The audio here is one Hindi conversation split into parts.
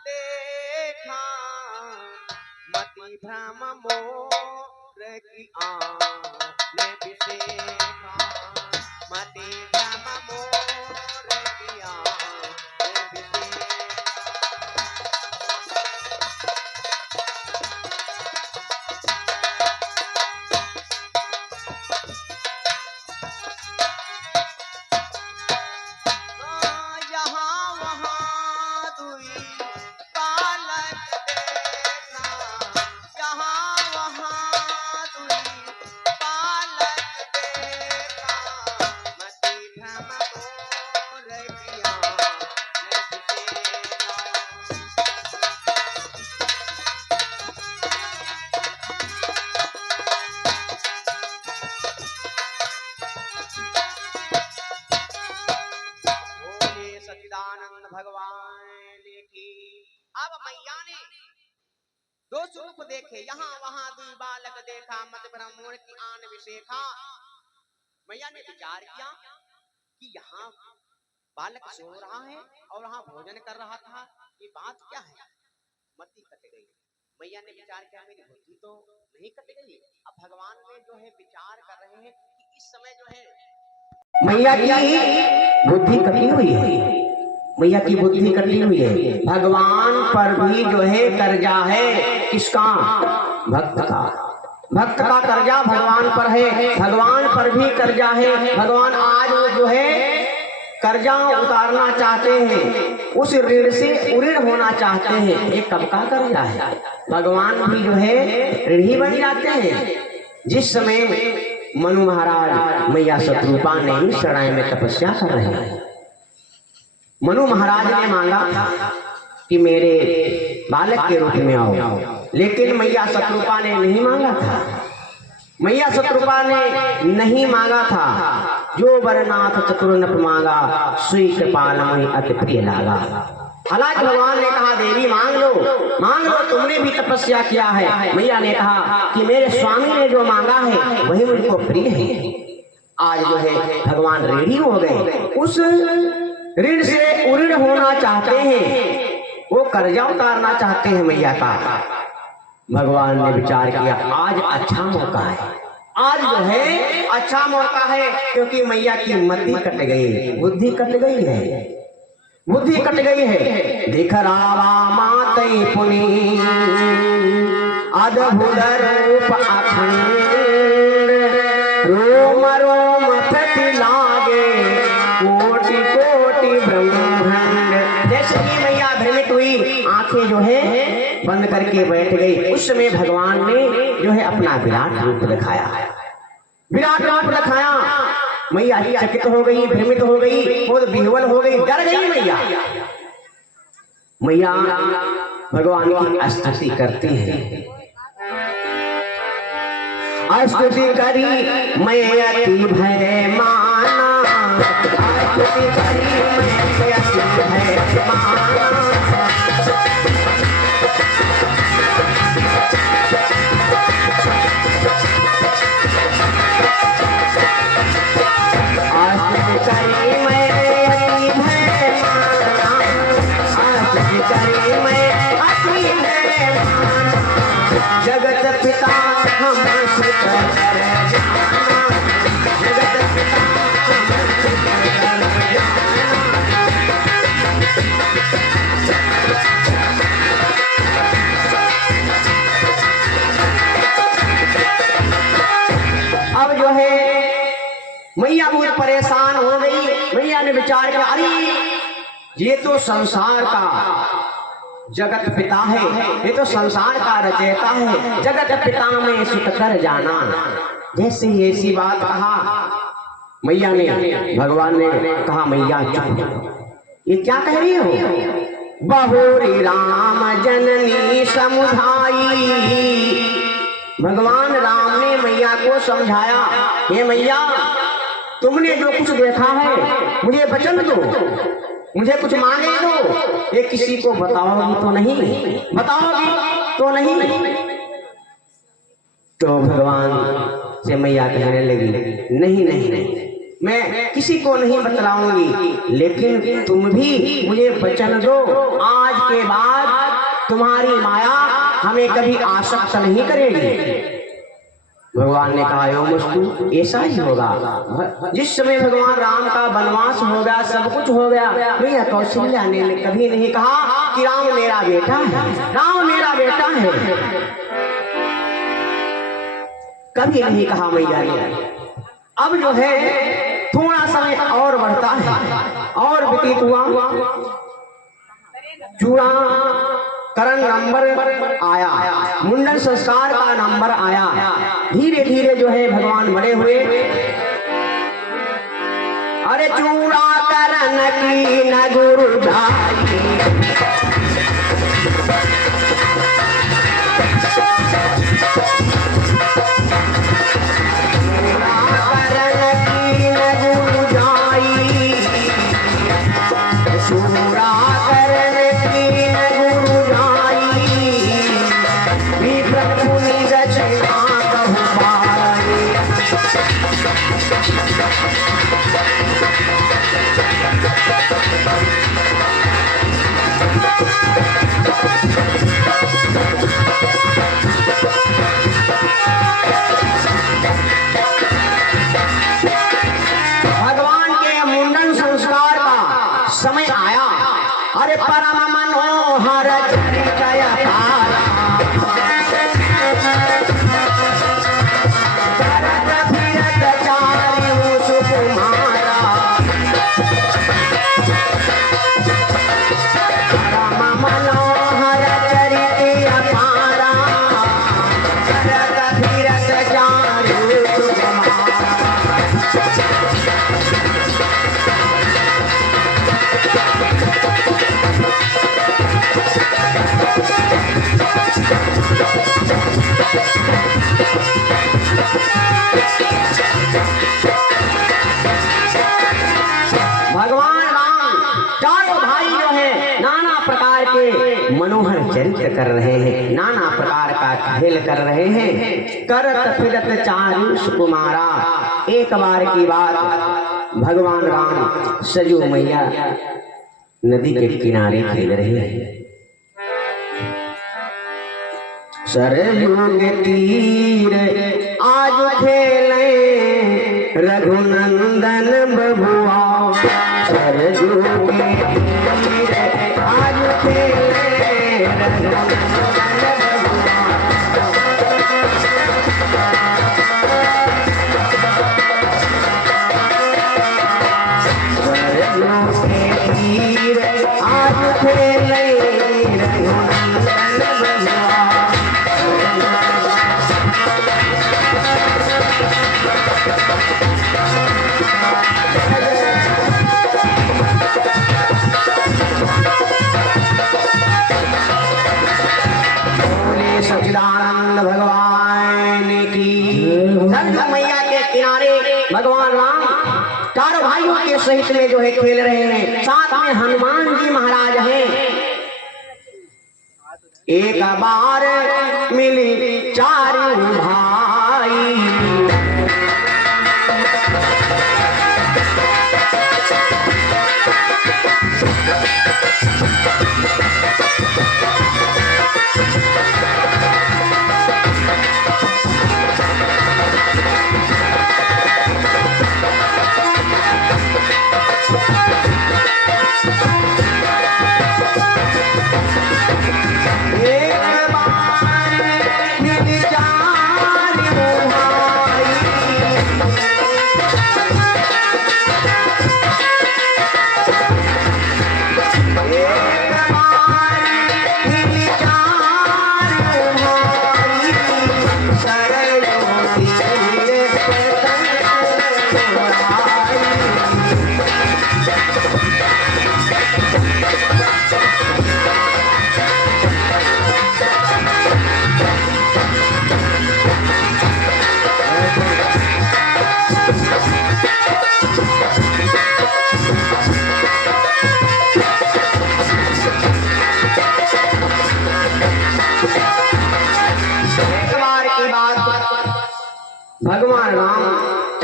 देखा, मति भ्रम मोर की आने बिसेखा, मति भ्रम मोर की आने बिसेखा। यहाँ वहाँ दुई बालक देखा, यहाँ वहाँ दुई बालक देखा, मति भ्रम मोर की आने बिसेखा। बोले सच्चिदानंद भगवान की। अब मैया ने दो स्वरूप देखे, यहाँ वहाँ दुई बालक देखा, मत भ्रम मोर की आन विशेखा। मैया ने विचार किया कि यहाँ बालक सो रहा है और वहाँ भोजन कर रहा था, ये बात क्या है? मति कट गई। मैया ने विचार किया मेरी बुद्धि तो नहीं कट गई। अब भगवान में जो है विचार कर रहे हैं कि इस समय जो है मैया की बुद्धि कटी हुई है, मैया की बुद्धि कटी हुई है। भगवान पर भी जो है कर्जा है, किसका? भक्त का। भक्त का कर्जा भगवान पर है, भगवान पर भी कर्जा है। भगवान आज जो है कर्जा उतारना चाहते हैं, उस ऋण से उऋण होना चाहते हैं। ये कब का कर्जा है? भगवान भी जो है ऋण ही बन जाते हैं। जिस समय मनु महाराज मैया शत्रुपा ने सराय में तपस्या कर रहे हैं, मनु महाराज ने मांगा कि मेरे बालक के रूप में आओ, लेकिन मैया शत्रुपा ने नहीं मांगा था। मैया शत्रुपा ने नहीं मांगा था। जो वरनाथ चतुर्नप मांगा, सुई कृपालमणि अति प्रिय लागा। हालांकि भगवान ने कहा देवी मांग लो, मांग लो, तुमने भी तपस्या किया है। मैया ने कहा कि मेरे स्वामी ने जो मांगा है वही मुझको प्रिय है। आज जो है भगवान रेडी हो गए, उस ऋण से उऋण होना चाहते हैं, वो कर्जा उतारना चाहते हैं मैया का। भगवान ने विचार किया आज अच्छा मौका है, आज जो है अच्छा मौका है, क्योंकि मैया की मति कट गई, बुद्धि कट गई है, बुद्धि कट गई है। देख रावा मातई पुनी अद्भुत रूप अखंड, रोम रोम प्रति लागे कोटि कोटि ब्रह्मांड। जैसे ही मैया भ्रमित हुई, आंखें जो है बंद करके बैठ गई। उस समय भगवान ने जो है अपना विराट रूप दिखाया, विराट रूप दिखाया। मैया चकित हो गई, भ्रमित हो गई, खुद विह्वल हो गई, डर गई मैया। मैया भगवान की स्तुति करती है, स्तुति करी मैं अति भय माना, स्तुति करी मैं अति भय माना। जगत पिता हम सुख कर जाना, जगत पिता हम सुख कर जाना। अब जो है मैया बहुत परेशान हो गई। मैया ने विचार किया अरे ये तो संसार का जगत पिता है, ये तो संसार का रचयिता है, जगत पिता में सुत कर जाना। जैसे ऐसी बात कहा मैया ने, भगवान ने कहा मैया चुप, ये क्या कह रही हो? बहुरी राम जननी समुधाई। भगवान राम ने मैया को समझाया, ये मैया तुमने जो कुछ देखा है मुझे वचन दो, मुझे कुछ मांगे दो। ये किसी को बताओगी तो नहीं, बताओगी तो नहीं। तो भगवान से मैया कहने लगी नहीं नहीं नहीं, मैं किसी को नहीं बतलाऊंगी, लेकिन तुम भी मुझे वचन दो, आज के बाद तुम्हारी माया हमें कभी आसक्त नहीं करेगी। भगवान ने कहा यो मस्तु, ऐसा ही होगा। जिस समय भगवान राम का वनवास हो गया, सब कुछ हो गया, भैया कौशल्या ने कभी नहीं कहा कि राम मेरा बेटा है, राम मेरा बेटा है, कभी नहीं कहा मैया ने। अब जो है थोड़ा समय और बढ़ता है, और व्यतीत हुआ, चूड़ा करण नंबर आया, मुंडन संस्कार का नंबर आया, धीरे धीरे जो है भगवान बड़े हुए। अरे चूड़ा करण की न गुरु जाई, समय आया। अरे परम मनोहर चरितय तारा, करत फिरत चारु सुकुमारा, परम मनोहर चरितय तारा, करत फिरत चारु सुकुमारा। भगवान राम चारों भाई जो है नाना प्रकार के मनोहर चरित्र कर रहे हैं, नाना प्रकार का खेल कर रहे हैं, करत फिरत चारु सुकुमारा। एक बार की बात, भगवान राम सजू मैया नदी के किनारे खेल रहे हैं। सरयू के तीर आज खेले रघुनंदन बबुआ, सरयू के तीर आज खेले रघुनंदन बबुआ। सरयू के तीर आज खेले रघुनंदन बबुआ। सच्चिदानंद भगवान की। सरयू मैया के किनारे भगवान राम चारों भाइयों के सहित में जो है खेल रहे हैं, साथ में हनुमान जी महाराज हैं। एक बार मिली चारों भाई,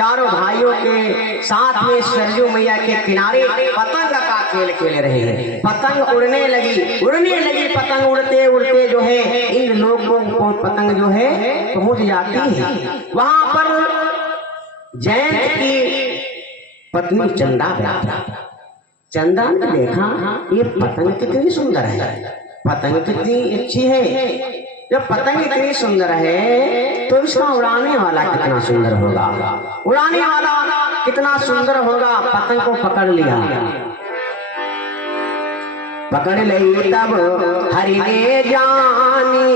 चारों भाइयों के साथ में सरजू मैया के किनारे पतंग का खेल खेल रहे हैं। पतंग उड़ने लगी पतंग उड़ते उड़ते जो है इन लोगों को पतंग जो है पहुंच जाती है। वहां पर जयंत की पत्नी चंदा बैठी। चंदा ने देखा ये पतंग कितनी सुंदर है, पतंग कितनी अच्छी है। जब पतंग इतनी सुंदर है तो इसका उड़ाने वाला कितना सुंदर होगा, उड़ाने वाला कितना सुंदर होगा। पतंग को पकड़ लिया, पकड़ ली तब हरि ने जानी।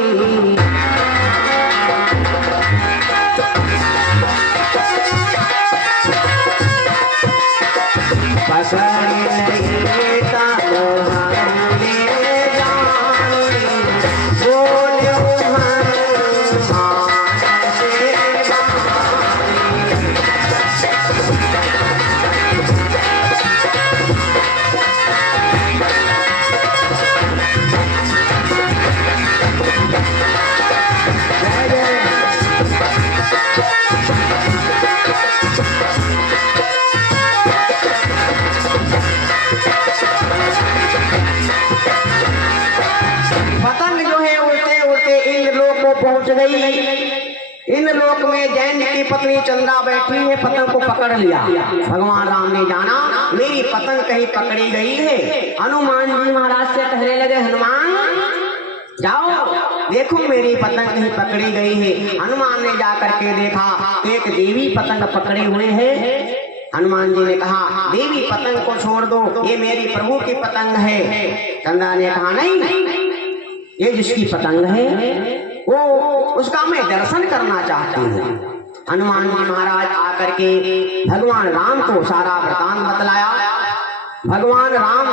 पहुंच गई। इन लोक में जैन की पत्नी चंदा बैठी है, पतंग को पकड़ लिया। भगवान राम ने जाना मेरी पतंग कहीं पकड़ी गई है। हनुमान जी महाराज से कहने लगे, हनुमान जाओ देखो मेरी पतंग कहीं पकड़ी गई है। हनुमान ने जाकर के देखा तो एक देवी पतंग पकड़े हुए है। हनुमान जी ने कहा देवी पतंग को छोड़ दो, ये मेरी प्रभु की पतंग है। चंदा ने कहा नहीं, ये जिसकी पतंग है वो उसका मैं दर्शन करना चाहती हूँ। हनुमान जी महाराज आकर के भगवान राम को सारा वृतांत बतलाया। भगवान राम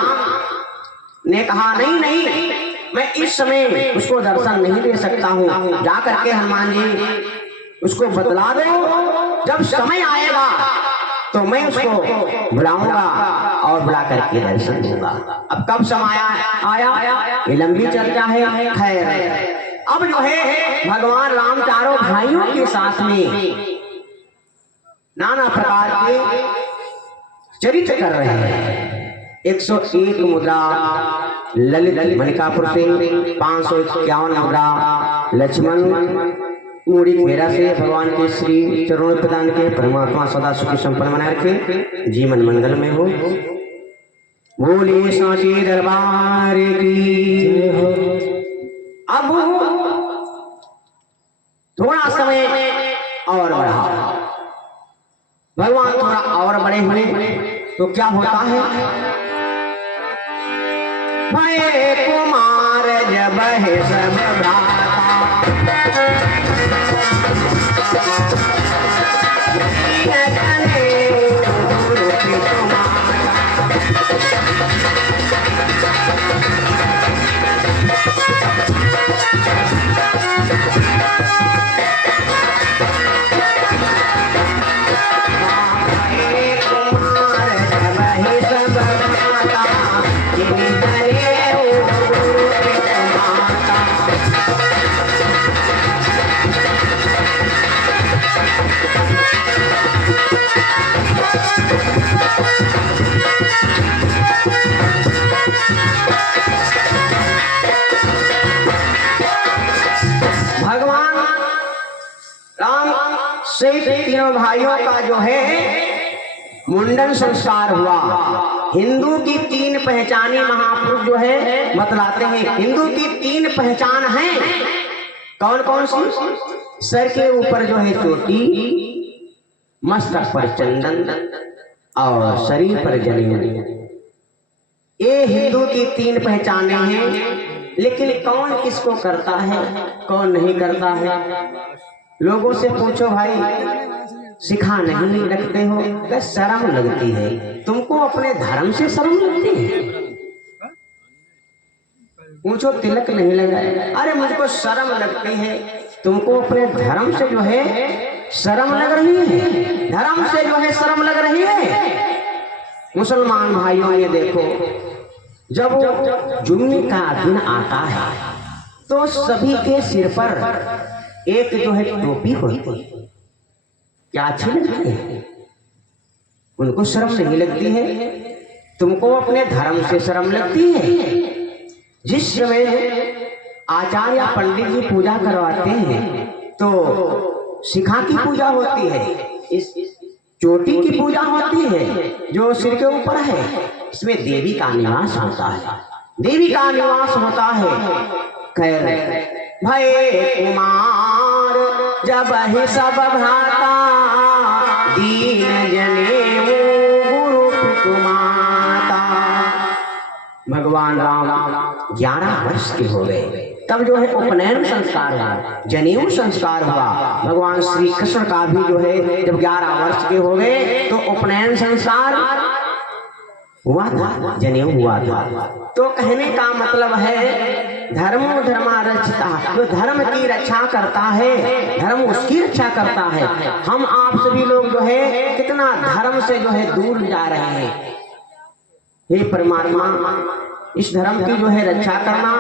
ने कहा नहीं मैं इस समय उसको दर्शन नहीं दे सकता हूँ। जाकर के हनुमान जी उसको बतला दो, जब समय आएगा तो मैं उसको बुलाऊंगा और बुला करके दर्शन दूंगा। अब कब समय आया ये लंबी चर्चा है। खैर अब जो है भगवान राम चारों भाइयों के साथ में नाना प्रकार के चरित्र कर रहे हैं। 101 मुद्रा ललित मणिकापुर से, 551 मुद्रा लक्ष्मण मूड़ी खेरा से भगवान के श्री चरणों प्रदान के। परमात्मा सदा सुखी संपन्न बना रखे, जीवन मंगल में हो। बोलिए सांची दरबार की हो। अब थोड़ा समय और बढ़ा, भगवान थोड़ा और बड़े हुए तो क्या होता है, भय कुमार जब है सब भ्राता, तीनों भाइयों का जो है मुंडन संस्कार हुआ। हिंदू की 3 पहचानी महापुरुष जो है बतलाते हैं। हिंदू की 3 पहचान है, कौन कौन सी? सर के ऊपर जो है चोटी, मस्तक पर चंदन और शरीर पर जनेऊ। ये हिंदू की 3 पहचाने हैं। लेकिन कौन किसको करता है कौन नहीं करता है, लोगों से पूछो भाई सिखा नहीं रखते हो, क्या शर्म लगती है तुमको? अपने धर्म से शर्म लगती है? पूछो तिलक नहीं लगाए, अरे मुझको शर्म लगती है। तुमको अपने धर्म से जो है शर्म लग रही है, धर्म से जो है शर्म लग रही है। मुसलमान भाइयों ये देखो, जब जुम्मे का दिन आता है तो सभी के सिर पर एक जो है टोपी होती है। क्या अच्छे लगते हैं? उनको शर्म नहीं लगती है, तुमको अपने धर्म से शर्म लगती है। जिस समय आचार्य या पंडित जी पूजा करवाते हैं तो शिखा की पूजा होती है, इस चोटी की पूजा होती है जो सिर के ऊपर है, इसमें देवी का निवास होता है, देवी का निवास होता है। खैर भय कुमार जब ही सब भ्राता, दीन जनेऊ गुरु कुमाता। भगवान राम 11 वर्ष के हो गए, तब जो है उपनयन संस्कार हुआ, जनेऊ संस्कार हुआ। भगवान श्री कृष्ण का भी जो है जब 11 वर्ष के हो गए तो उपनयन संस्कार हुआ था, जनेऊ हुआ था। तो कहने का मतलब है धर्मो धर्मा रक्षिता, जो धर्म की रक्षा करता है धर्म उसकी रक्षा करता है। हम आप सभी लोग जो है कितना धर्म से जो है दूर जा रहे हैं। हे परमात्मा, इस धर्म की जो है रक्षा करना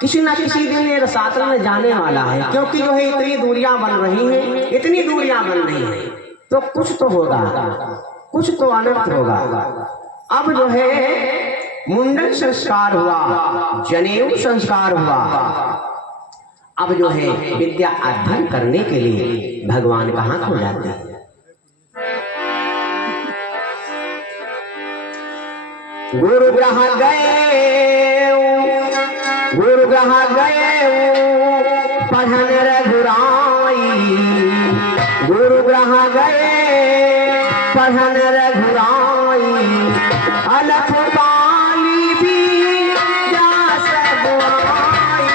किसी न किसी दिन ये रसातल में जाने वाला है, क्योंकि जो है इतनी दूरियां बन रही हैं, इतनी दूरियां बन रही हैं, तो कुछ तो होगा, कुछ तो अनर्थ होगा। अब जो है मुंडन संस्कार हुआ, जनेऊ संस्कार हुआ। अब जो है विद्या अध्ययन करने के लिए भगवान कहाँ को जाते हैं? गुरुग्रह गए, गुरुग्रह गए पढ़न रघुराई, गुरुग्रह गए पढ़न रघुराई, अलख पाली भी जा सगुआई।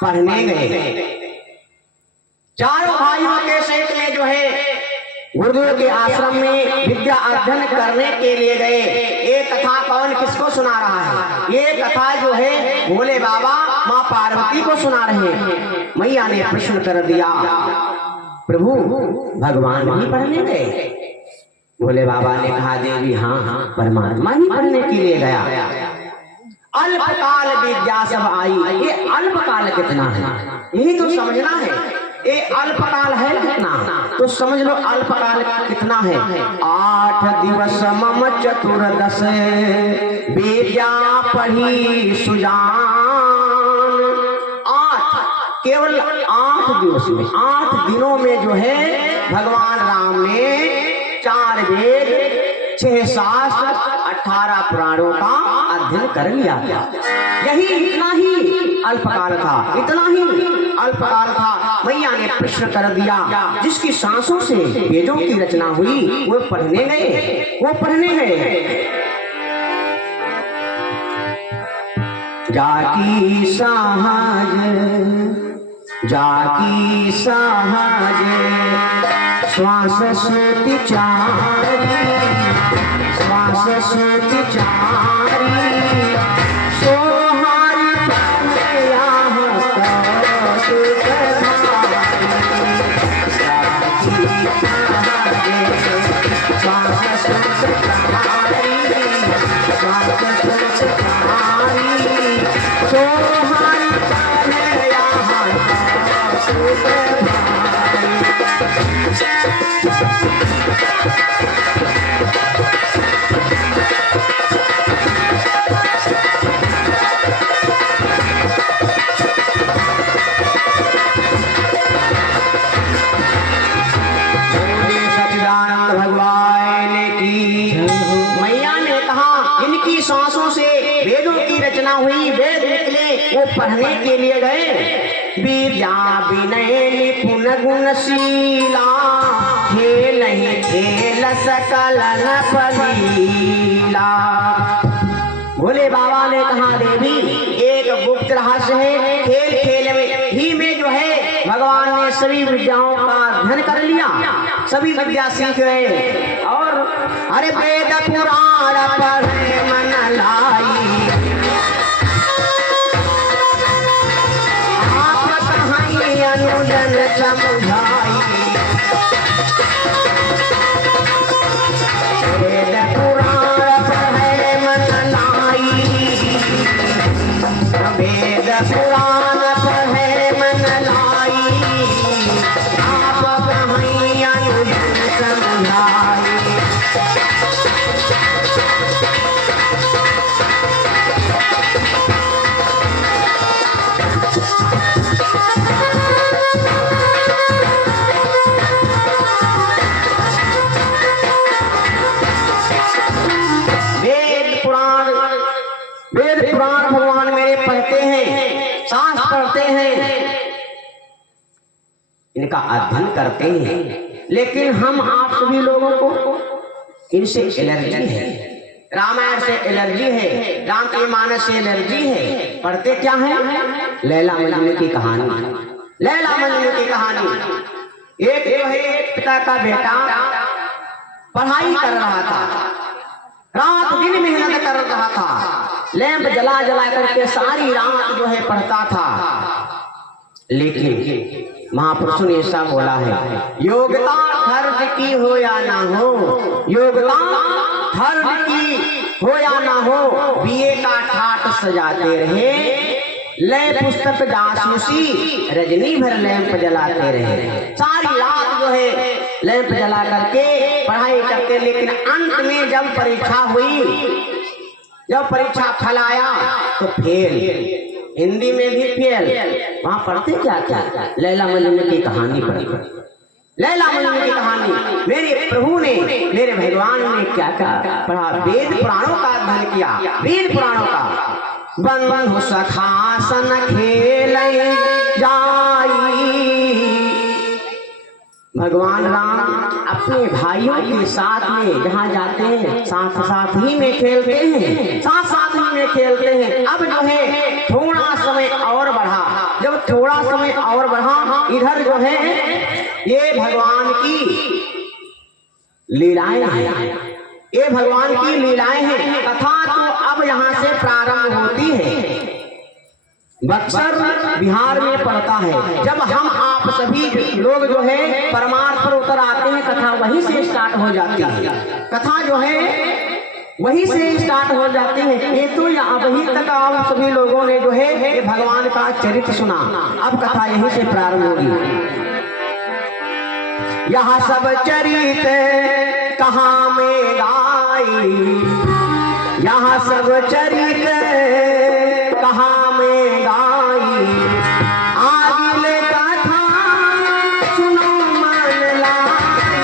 पढ़ने गए, चारों भाइयों के सहित में जो है गुरुदेव के आश्रम में विद्या अध्ययन करने के लिए गए। ये कथा कौन किसको सुना रहा है? ये कथा जो है भोले बाबा माँ पार्वती को सुना रहे हैं। मैया ने प्रश्न कर दिया, प्रभु भगवान भी पढ़ने गए? भोले बाबा ने कहा, देवी हाँ हाँ परमात्मा ही पढ़ने के लिए गया। अल्पकाल विद्या सब आई। ये अल्पकाल कितना है यही तो समझना है। ये अल्पकाल है कितना तो समझ लो अल्पकाल कितना है। 8 दिवस मम चतुर्दश विद्या पढ़ी सुजान। 8 केवल 8 दिवस में 8 दिनों में जो है भगवान राम ने 4 वेद 6 शास्त्र 18 पुराणों का अध्ययन कर लिया था। यही इतना ही अल्पकाल था, इतना ही अल्पकाल था। मैया ने प्रश्न कर दिया, जिसकी सांसों से वेदों की रचना हुई वो पढ़ने गए, वो पढ़ने गए। जाकी सहज जाकी सहज श्वास श्रुति चारी, श्वास श्रुति चारी सोहारी पहया श्वास श्रुति चारी, श्वास श्रुति चारी सोहारी पहया सांसों से वेदों की रचना हुई, वेद निकले, वो पढ़ने के लिए गए। विद्या विनय निपुण गुणशीला, खेल ही खेल सकल न पलीला। भोले बाबा ने कहा, देवी एक गुप्त रहस्य है, खेल खेल में ही में जो है भगवान ने सभी विद्याओं का अध्ययन कर लिया, सभी विद्या सीख गए और अरे वेद पुराण पढ़े मन लाई, आप कहीं अनुजन समझाई, वेद पुराण पढ़े मन लाई, वेद पुराण पढ़े मन लाई, आप कहीं अनुजन समझाई। वेद पुराण भगवान मेरे पढ़ते हैं, शास्त्र पढ़ते हैं, इनका अध्ययन करते हैं, लेकिन हम आप सभी लोगों को इनसे एलर्जी है, रामायण से एलर्जी है, रामचरितमानस से एलर्जी है। पढ़ते क्या है? लैला मजनू की कहानी, लैला मजनू की कहानी। एक जो है पिता का बेटा पढ़ाई कर रहा था, रात दिन मेहनत कर रहा था, लैंप जला जला करके सारी रात जो है पढ़ता था, लेकिन महापुरुष ने ऐसा बोला है, योग्यता धर्म की हो या ना हो, योग्यता धर्म की हो या ना हो, बीए का ठाट सजाते रहे, लय पुस्तक जासूसी रजनी भर लैंप जलाते रहे, सारी रात जो है लैंप जला करके पढ़ाई करते, लेकिन अंत में जब परीक्षा हुई, जब परीक्षा फल आया तो फेल, हिंदी में भी फेल। वहां पढ़ते क्या क्या? लैला मजनू की कहानी पढ़ी, लैला मजनू की कहानी। मेरे प्रभु ने, मेरे भगवान ने क्या क्या पढ़ा? वेद पुराणों का अध्ययन किया, वेद पुराणों का। बंधु सखासन खेल जाई, भगवान राम अपने भाइयों के साथ में जहाँ जाते हैं साथ साथ ही में खेलते हैं, साथ साथ ही में खेलते हैं। अब जो है थोड़ा समय और बढ़ा, जब थोड़ा समय और बढ़ा, इधर जो है ये भगवान की लीलाएं हैं, ये भगवान की लीलाएं हैं। कथा तो अब यहाँ से प्रारंभ होती है, बक्सर बिहार में पड़ता है। जब हम आप सभी लोग जो है परमार्थ पर उतर आते हैं, कथा वहीं से स्टार्ट हो जाती है, कथा जो है वहीं से स्टार्ट हो जाती है। ये तो वहीं तक आप सभी लोगों ने जो है ये भगवान का चरित्र सुना, अब कथा यहीं से प्रारंभ होगी। यहाँ सब चरित्र कहाँ में गाई, यहाँ सब चरित्र कहाँ में गाई, आगे कथा सुनो मन लाई,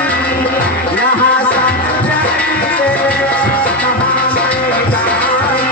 यहाँ सब चरित्र कहाँ में गाई।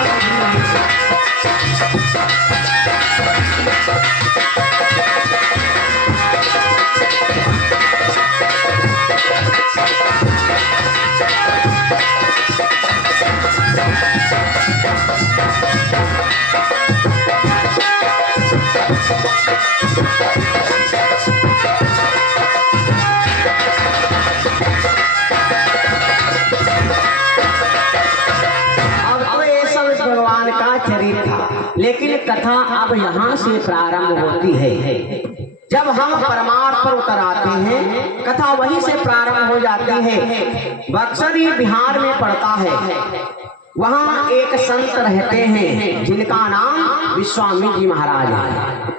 लेकिन कथा अब यहाँ से प्रारंभ होती है। जब हम परमार्थ पर उतर आते हैं, कथा वहीं से प्रारंभ हो जाती है। बक्सरी बिहार में पड़ता है, वहाँ एक संत रहते हैं जिनका नाम विश्वामी जी महाराज है।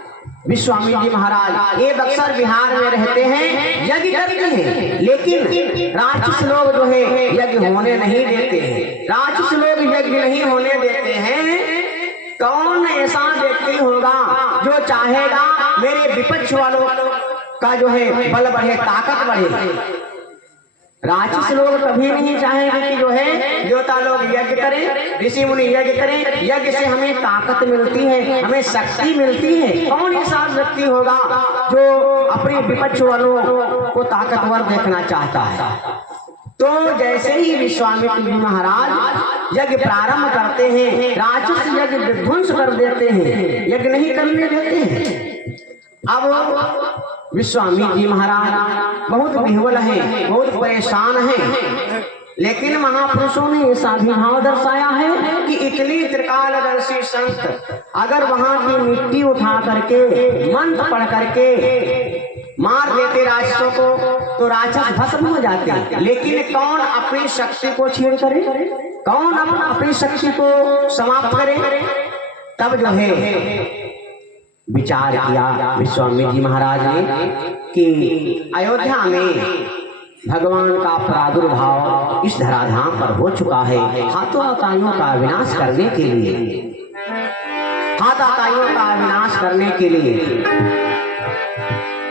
विश्वामी जी महाराज ये बक्सर बिहार में रहते हैं, यज्ञ करते हैं, लेकिन राक्षस लोग जो है यज्ञ होने नहीं देते हैं। राक्षस लोग यज्ञ नहीं होने देते हैं। कौन ऐसा व्यक्ति होगा जो चाहेगा मेरे विपक्ष वालों का जो है बल बढ़े, ताकत बढ़े? राक्षस लोग कभी नहीं चाहेंगे कि जो है देवता लोग यज्ञ करें, ऋषि मुनि यज्ञ करें। यज्ञ से हमें ताकत मिलती है, हमें शक्ति मिलती है। कौन ऐसा व्यक्ति होगा जो अपने विपक्ष वालों को ताकतवर देखना चाहता है? तो जैसे ही विश्वामित्र जी महाराज यज्ञ प्रारंभ करते हैं, राक्षस यज्ञ विध्वंस कर देते हैं, यज्ञ नहीं करने देते हैं। अब विश्वामित्र जी महाराज बहुत विह्वल है, बहुत परेशान है, लेकिन महापुरुषों ने ऐसा भी भाव दर्शाया है कि इतनी त्रिकालदर्शी संत अगर वहां की मिट्टी उठा करके मंत्र पढ़ करके मार देते राक्षसों को तो राक्षस भस्म हो जाते, लेकिन कौन अपनी शक्ति को छेड़ करे, कौन अपनी शक्ति को समाप्त करे। तब जो है विचार किया विश्वामित्र जी महाराज ने कि अयोध्या में भगवान का प्रादुर्भाव इस धराधाम पर हो चुका है, हाथाताइयों का विनाश करने के लिए, हाथाताइयों का विनाश करने के लिए।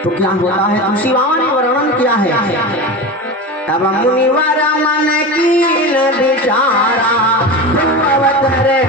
तो क्या होता है, तुलसी बाबा ने वर्णन किया है, तब मुनिवर मन कीन विचारा अवतरे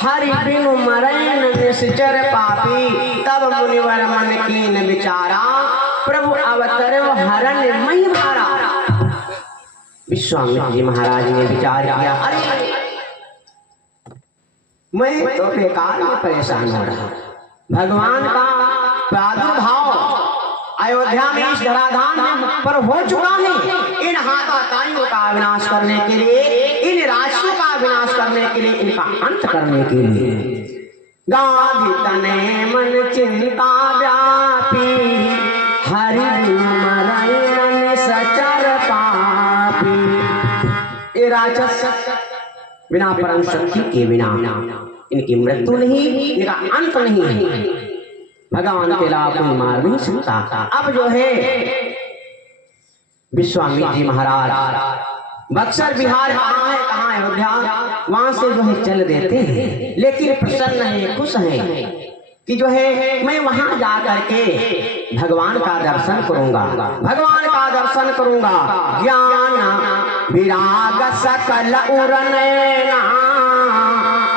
हरि बिनु मरैन निश्चर पापी, तब मुनिवर मन कीन विचारा प्रभु अवतर हरण मई मारा। विश्वामित्र जी महाराज ने विचार किया, अरे मैं तो बेकार में परेशान हो रहा, भगवान का प्रादुर्भाव अयोध्या में इस धराधाम में पर हो चुका है, इन हाथाताइयों का विनाश करने के लिए, इन राक्षसों का विनाश करने के लिए, इनका अंत करने के लिए गाधी तने मन चिंता व्यापी हरि मरैन सचर पापी। ये राक्षस बिना परम शक्ति के बिना इनकी मृत्यु नहीं, इनका अंत नहीं है, भगवान के अलावा कोई मार नहीं सकता। अब जो है विश्वामित्र जी महाराज बक्सर बिहार कहाँ है, कहाँ अयोध्या, वहां से जो है चल देते हैं, लेकिन प्रसन्न है, खुश है कि जो है मैं वहां जा करके भगवान का दर्शन करूंगा, भगवान का दर्शन करूंगा। ज्ञान विराग सकल उरनैना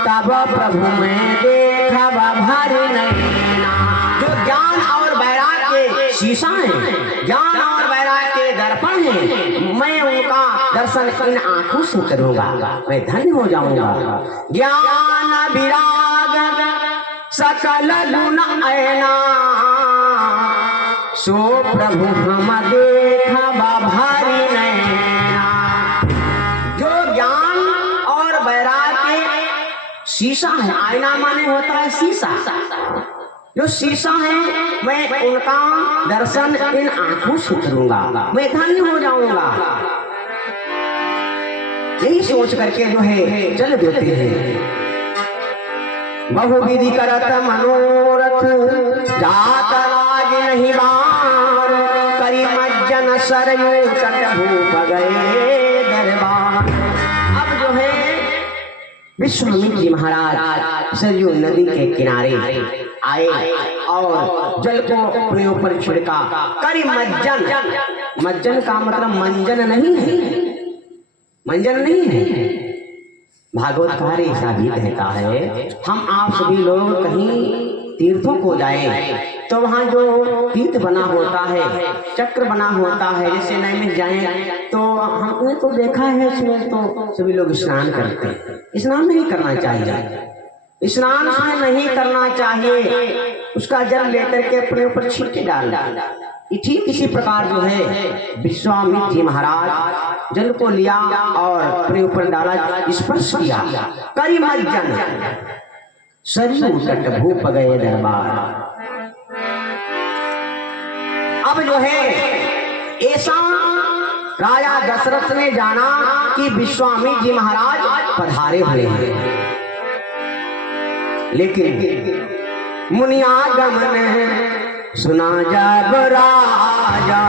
तब प्रभु में देखा भरी नैना। जो ज्ञान और वैराग के शीशा है, ज्ञान और वैराग के दर्पण है, मैं उनका दर्शन इन आंखों से करूंगा, मैं धन्य हो जाऊंगा। ज्ञान विराग सकल गुण ऐना सो प्रभु हम देखा भारी नैना। जो ज्ञान और वैराग के शीशा है, आईना माने होता है शीशा, जो शीशा है मैं उनका दर्शन इन आंखों से करूंगा, मैं धन्य हो जाऊंगा। यही सोच करके जो है चल देते हैं। बहुविधि करत मनोरथ जात लाग नहीं बार, करी मज्जन सरयू तट भूप गए दरबार। अब जो है विश्वामित्र जी महाराज सरयू नदी के किनारे आए और जल को अपने ऊपर छिड़का। करी मज्जन, मज्जन का मतलब मंजन नहीं है, मंजन नहीं है। भागवतकार ऐसा भी कहता है, हम आप सभी लोग कहीं तीर्थों को जाए तो वहाँ जो तीर्थ बना होता है, चक्र बना होता है, जैसे नए में जाए तो हमने तो देखा है इसमें तो सभी लोग स्नान करते हैं। स्नान नहीं करना चाहिए, स्नान उसमें नहीं करना चाहिए, उसका जल लेकर के अपने ऊपर छींटे डाल। ठीक इसी प्रकार जो है विश्वामित्र जी महाराज जल को लिया और अपने ऊपर डाला, स्पर्श किया, करी मज्जन सरयू तट भूप गए दरबार। अब जो है ऐसा राजा दशरथ ने जाना कि विश्वामित्र जी महाराज पधारे हुए हैं, लेकिन मुनियागमन सुना जब राजा,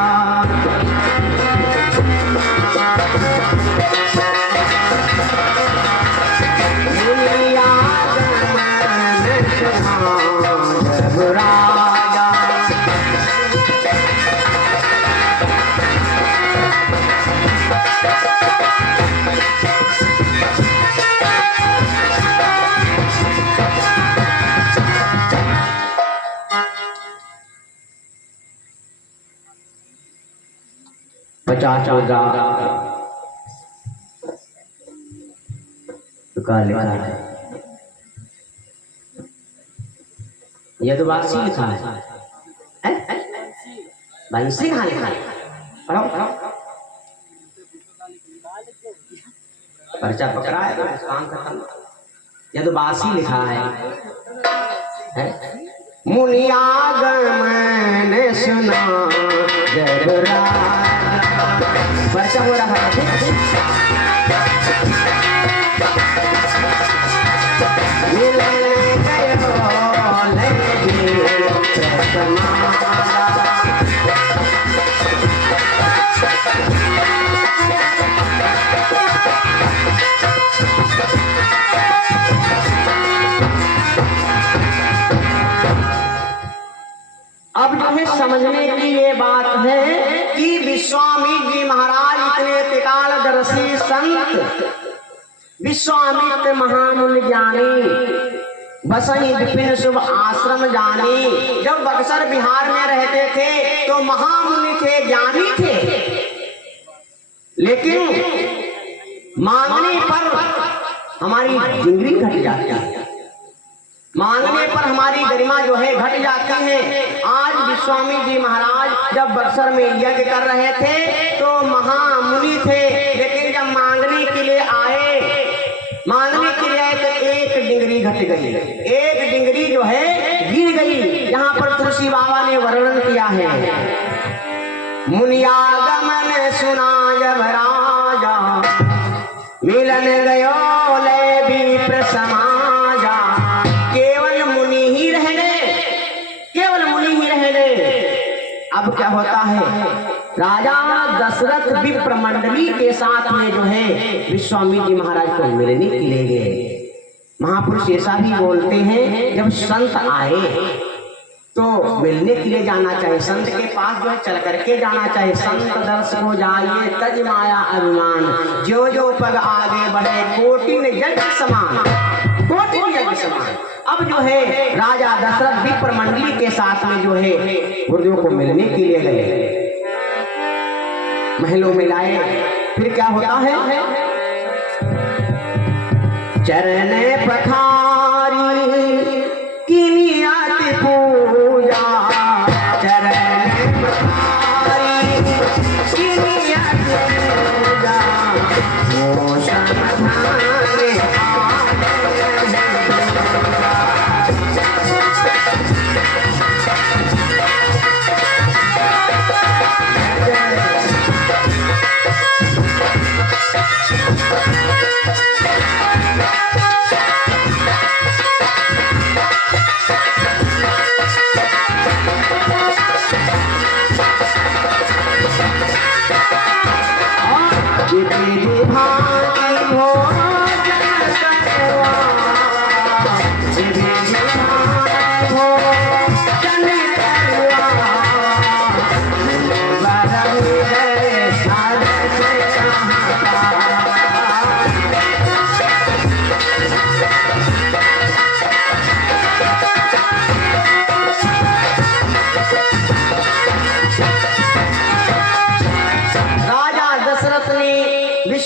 पचास होगा तो लिखा है, यह तो वासी लिखा है, बंसी कहाँ लिखा है, पढ़ो पर्चा पकड़ा है तो काम खत्म। यह तो बासी लिखा है, मुनियागमन सुना जब राजा, पर्चा हो रहा है। अब जो है समझने की ये बात है कि विश्वामित्र जी महाराज इतने त्रिकालदर्शी संत, विश्वामित्र महामुनि ज्ञानी, बसई विपिन शुभ आश्रम जानी। जब बक्सर बिहार में रहते थे तो महामुनि थे, ज्ञानी थे, लेकिन मांगने पर हमारी जिंदगी घट जाती है, मांगने पर हमारी गरिमा जो है घट जाती है। आज विश्वामित्र जी महाराज जब बक्सर में यज्ञ कर रहे थे तो महामुनि थे, लेकिन जब मांगने के लिए आए, तो एक डिंगरी घट गई, एक डिंगरी जो है गिर गई। यहाँ पर तुलसी बाबा ने वर्णन किया है, मुनियागमन सुना जब राजा, मिलन गयो ले विप्र समाजा। केवल मुनि ही रह गए, केवल मुनि ही रह गए। अब क्या होता है, राजा दशरथ विप्र मंडली के साथ में जो है विश्वामित्र जी महाराज को मिलने के लिए गए। महापुरुष ऐसा भी बोलते हैं, जब संत आए तो मिलने के लिए जाना चाहिए, संत के पास जो है चल करके जाना चाहिए। संत दर्श को जाइए तज माया अभिमान, जो जो पग आगे बढ़े कोटिन यज्ञ समान, कोटिन यज्ञ समान। अब जो है राजा दशरथ विप्र मंडली के साथ में जो है गुरुदेव को मिलने के लिए गए, महलों में लाए। फिर क्या होता है, चरण पखारी की आती पूजा, चरण पखारी की आती पूजा, वो समाधान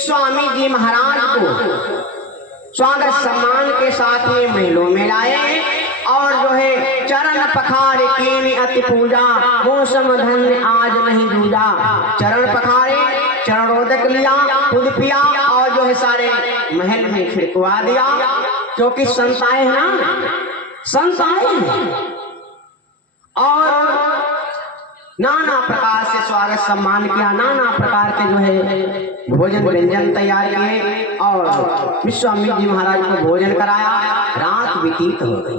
स्वामी जी महाराज को स्वागत सम्मान के साथ में महलों में लाए और जो है चरण पखारे कीनी अति पूजा मौसम धन्य आज नहीं दूजा। चरण पखारे, चरणोदक लिया, खुद पिया और जो है सारे महल में छिड़कवा दिया, क्योंकि संत आए हैं ना, संत आए हैं। और नाना प्रकार से स्वागत सम्मान किया, नाना प्रकार के जो है भोजन व्यंजन तैयार किए और विश्वामित्र जी महाराज को भोजन कराया। रात व्यतीत हो गई,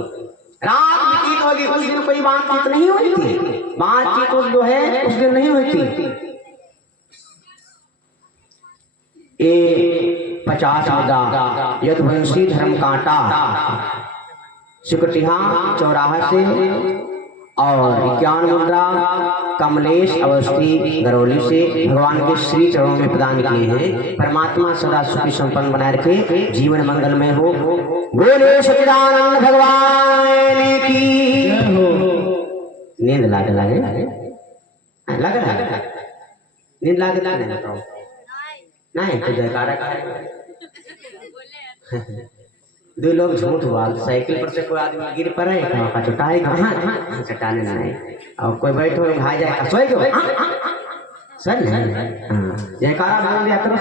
रात व्यतीत होगी। उस दिन कोई बातचीत नहीं हुई थी, बातचीत उस जो है उस दिन नहीं हुई थी। ये 50 मुद्दा यदुवंशी धर्म कांटा सुकटिहा चौराहा से और 51 मुद्रा कमलेश अवस्थी गरौली से भगवान के श्री चरणों में प्रदान किए हैं। परमात्मा सदा सुखी संपन्न बनाए रखे, जीवन मंगलमय हो। बोले सच्चिदानंद भगवान की नींद लागे लागे लग रहा है, नींद लागे नहीं तो जयकारा दो लोग झूठ बोल, साइकिल पर से कोई आदमी गिर पड़े का चटाएगा, हाँ चटाने नहीं, और कोई बैठो भाई जाएगा सोएगा सर, जयकारा बोल दिया करो।